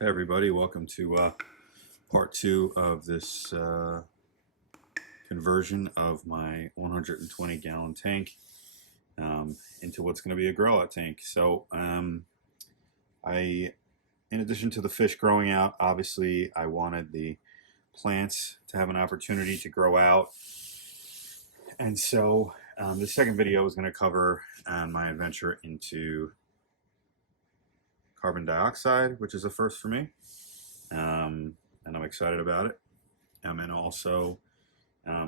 Hey everybody, welcome to part two of this conversion of my 120 gallon tank into what's going to be a grow out tank. In addition to the fish growing out, obviously I wanted the plants to have an opportunity to grow out. And so the second video is going to cover my adventure into carbon dioxide, which is a first for me. And I'm excited about it. And also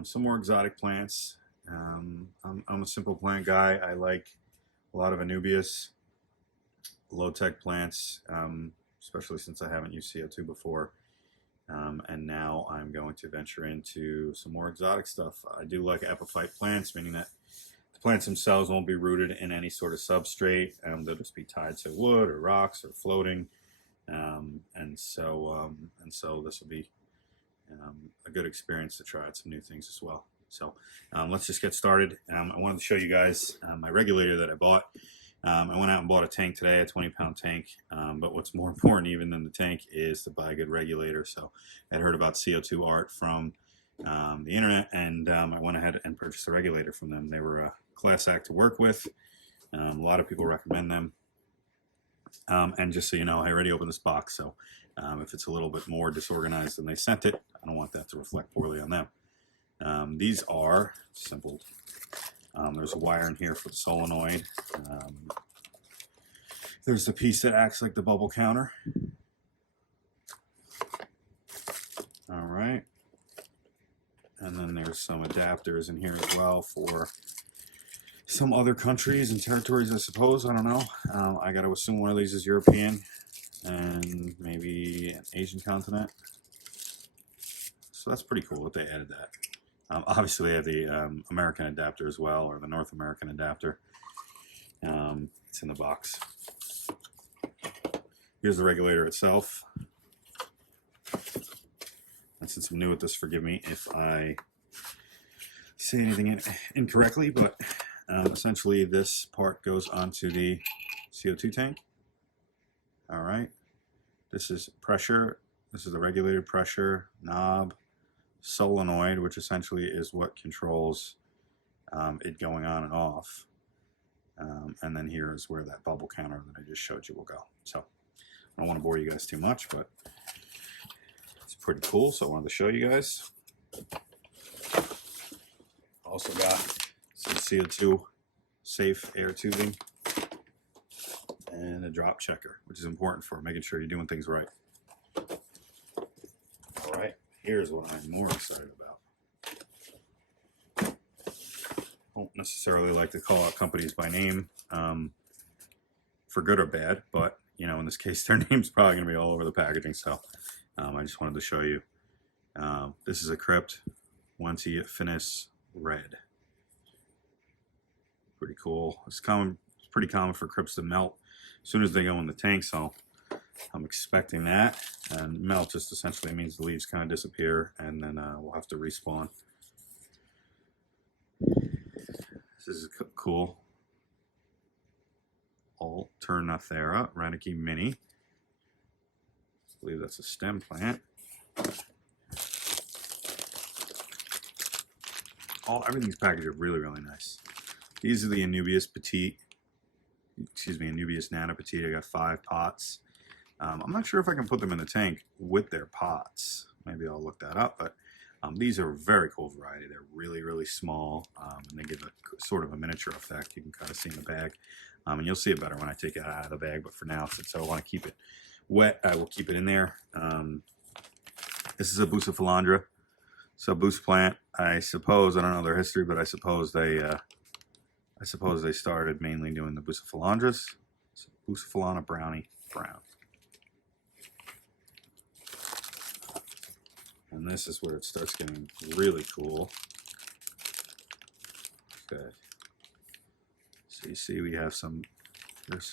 some more exotic plants. I'm a simple plant guy. I like a lot of Anubias, low-tech plants, especially since I haven't used CO2 before. And now I'm going to venture into some more exotic stuff. I do like epiphyte plants, meaning that the plants themselves won't be rooted in any sort of substrate. They'll just be tied to wood or rocks or floating. And so this will be a good experience to try out some new things as well. So let's just get started. I wanted to show you guys my regulator that I bought. I went out and bought a tank today, a 20-pound tank. But what's more important even than the tank is to buy a good regulator. So I had heard about CO2 Art from the internet, and I went ahead and purchased a regulator from them. They were a class act to work with. A lot of people recommend them. And just so you know, I already opened this box, so if it's a little bit more disorganized than they sent it, I don't want that to reflect poorly on them. These are simple. There's a wire in here for the solenoid. There's the piece that acts like the bubble counter. All right. And then there's some adapters in here as well for some other countries and territories, I suppose. I don't know. I got to assume one of these is European and maybe an Asian continent. So that's pretty cool that they added that. Obviously, they have the American adapter as well, or the North American adapter. It's in the box. Here's the regulator itself. And since I'm new at this, forgive me if I say anything incorrectly, but essentially this part goes onto the CO2 tank. All right. This is pressure. This is the regulated pressure knob, solenoid, which essentially is what controls it going on and off. And then here is where that bubble counter that I just showed you will go. So I don't want to bore you guys too much, but it's pretty cool. So I wanted to show you guys. Also got some CO2 safe air tubing and a drop checker, which is important for making sure you're doing things right. All right, here's what I'm more excited about. I don't necessarily like to call out companies by name for good or bad, but you know, in this case, their name's probably going to be all over the packaging. So I just wanted to show you. This is a Crypt Once-Y Finis Red. Pretty cool. It's pretty common for crypts to melt as soon as they go in the tank, so I'm expecting that. And melt just essentially means the leaves kind of disappear, and then we'll have to respawn. This is cool. Alternathera Reinecke Mini. I believe that's a stem plant. Everything's packaged really, really nice. These are the Anubias Nano Petite. I got 5 pots. I'm not sure if I can put them in the tank with their pots. Maybe I'll look that up, but these are a very cool variety. They're really, really small, and they give a sort of a miniature effect. You can kind of see in the bag, and you'll see it better when I take it out of the bag, but for now, since I want to keep it wet, I will keep it in there. This is a Bucephalandra subboost plant. I suppose, I don't know their history, but I suppose they started mainly doing the Bucephalandras. Bucephalana brownie brown. And this is where it starts getting really cool. Okay. So you see we have some,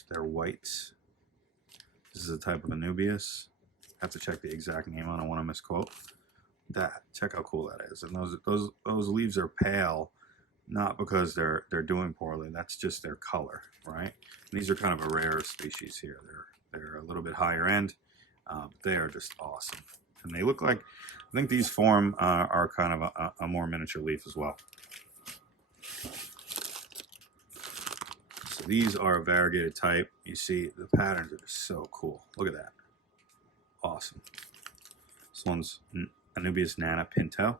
they're whites. This is a type of Anubias. I have to check the exact name on it. I don't want to misquote. Check how cool that is. And those leaves are pale, not because they're doing poorly. That's just their color, right? And these are kind of a rare species here. They're a little bit higher end. They are just awesome. And they look like, I think these form are kind of a more miniature leaf as well. So these are a variegated type. You see the patterns are so cool. Look at that. Awesome. This one's Anubias Nana Pinto.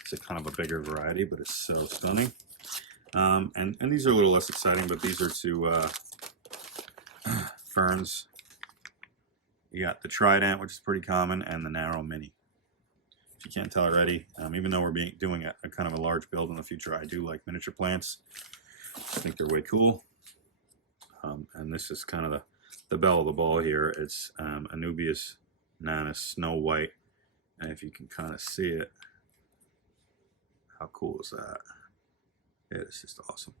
It's a kind of a bigger variety, but it's so stunning. And these are a little less exciting, but these are two ferns. You got the Trident, which is pretty common, and the Narrow Mini. If you can't tell already, even though we're doing a kind of a large build in the future, I do like miniature plants. I think they're way cool. And this is kind of the belle of the ball here. It's Anubias Nana Snow White. And if you can kind of see it, how cool is that? Yeah, it's just awesome.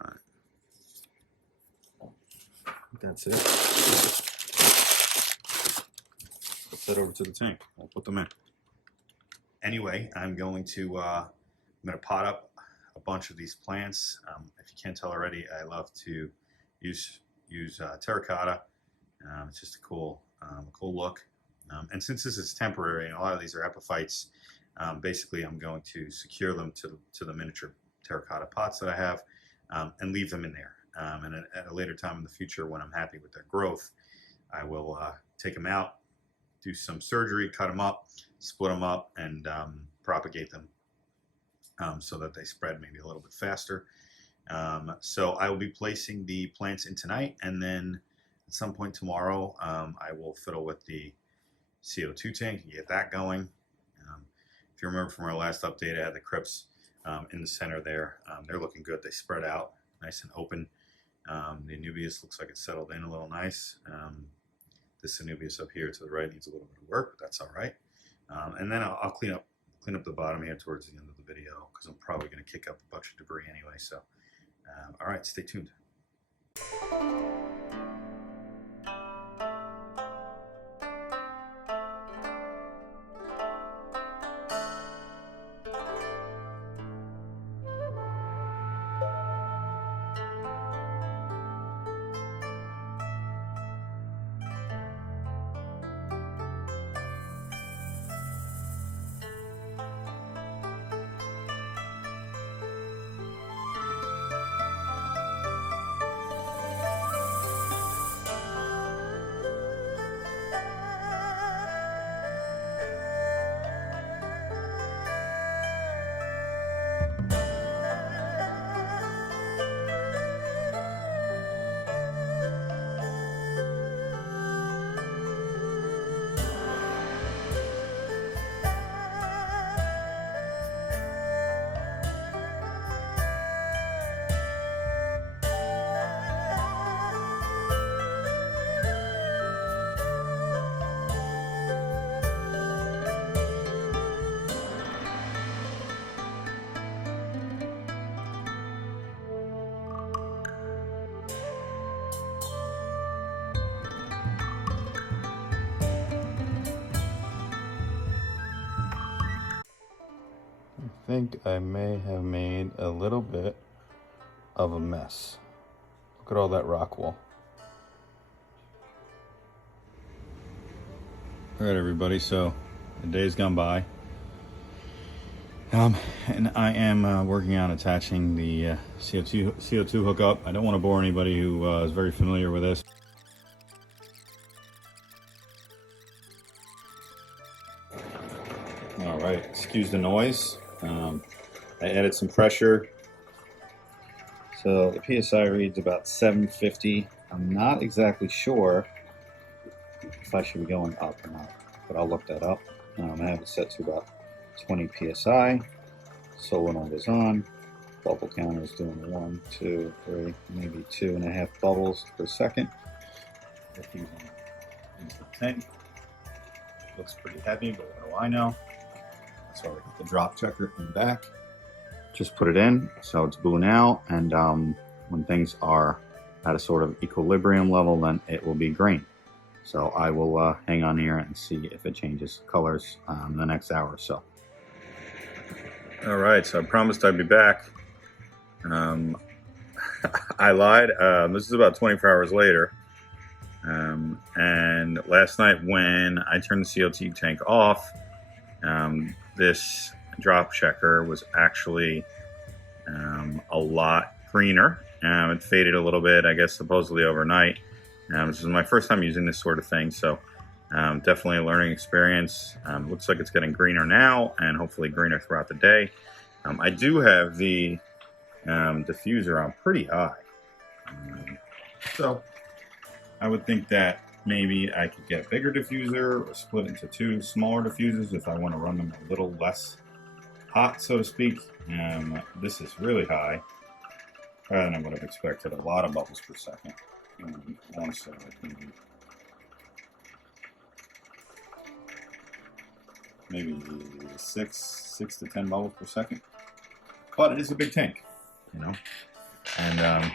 All right. That's it. Let's head over to the tank. I'll put them in. Anyway, I'm going to pot up a bunch of these plants. If you can't tell already, I love to use terracotta. It's just a cool look. And since this is temporary, and a lot of these are epiphytes, basically I'm going to secure them to the miniature terracotta pots that I have, and leave them in there. And at a later time in the future, when I'm happy with their growth, I will take them out, do some surgery, cut them up, split them up, and propagate them so that they spread maybe a little bit faster. So I will be placing the plants in tonight, and then at some point tomorrow, I will fiddle with the CO2 tank and get that going. If you remember from our last update, I had the crypts in the center there. They're looking good. They spread out nice and open. The Anubias looks like it's settled in a little nice. This Anubias up here to the right needs a little bit of work, but that's all right. And then I'll clean up the bottom here towards the end of the video, because I'm probably going to kick up a bunch of debris anyway. So, all right, stay tuned. I think I may have made a little bit of a mess. Look at all that rock wool. All right, everybody, so the day's gone by. And I am working on attaching the CO2 hookup. I don't want to bore anybody who is very familiar with this. All right, excuse the noise. I added some pressure. So the PSI reads about 750. I'm not exactly sure if I should be going up or not, but I'll look that up. I have it set to about 20 PSI. Solenoid is on. Bubble counter is doing 1, 2, 3, maybe 2.5 bubbles per second. If you use the tank, looks pretty heavy, but what do I know? That's why we got the drop checker in the back. Just put it in, so it's booing out, and when things are at a sort of equilibrium level, then it will be green. So I will hang on here and see if it changes colors in the next hour or so. All right, so I promised I'd be back. I lied. This is about 24 hours later. And last night when I turned the CO2 tank off, this drop checker was actually a lot greener. It faded a little bit, I guess, supposedly overnight. This is my first time using this sort of thing, so definitely a learning experience. Looks like it's getting greener now, and hopefully greener throughout the day. I do have the diffuser on pretty high, so I would think that maybe I could get a bigger diffuser or split into two smaller diffusers if I want to run them a little less hot, so to speak. This is really high, higher than I would have expected. A lot of bubbles per second. I want to say like maybe 6 to 10 bubbles per second. But it is a big tank, you know. And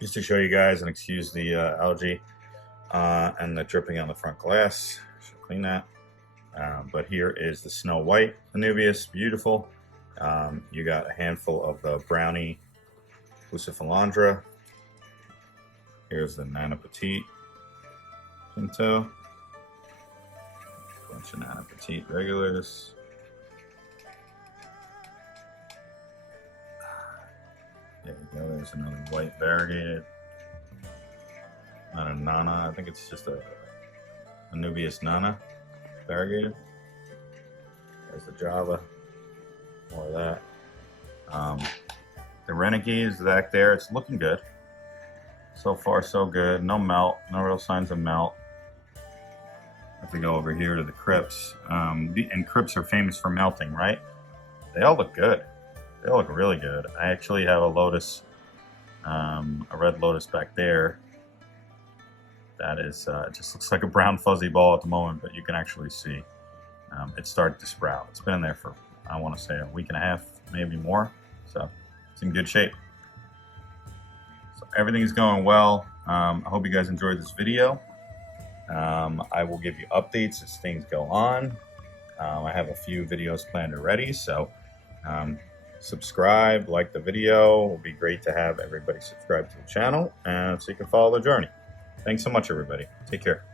just to show you guys and excuse the algae and the dripping on the front glass, should clean that. But here is the Snow White Anubias, beautiful. You got a handful of the Brownie Bucephalandra. Here's the Nana Petite Pinto. Bunch of Nana Petite regulars. There you go, there's another white variegated. Not a Nana, I think it's just a Anubias Nana variegated. There's the Java, more of that. The Renegade is back there, it's looking good. So far so good, no melt, no real signs of melt. If we go over here to the Crypts, and Crypts are famous for melting, right? They all look good. They all look really good. I actually have a Lotus, a red Lotus back there. That is, it just looks like a brown fuzzy ball at the moment, but you can actually see it started to sprout. It's been in there for, I want to say, a week and a half, maybe more. So it's in good shape. So everything is going well. I hope you guys enjoyed this video. I will give you updates as things go on. I have a few videos planned already, so subscribe, like the video. It would be great to have everybody subscribe to the channel, and so you can follow the journey. Thanks so much, everybody. Take care.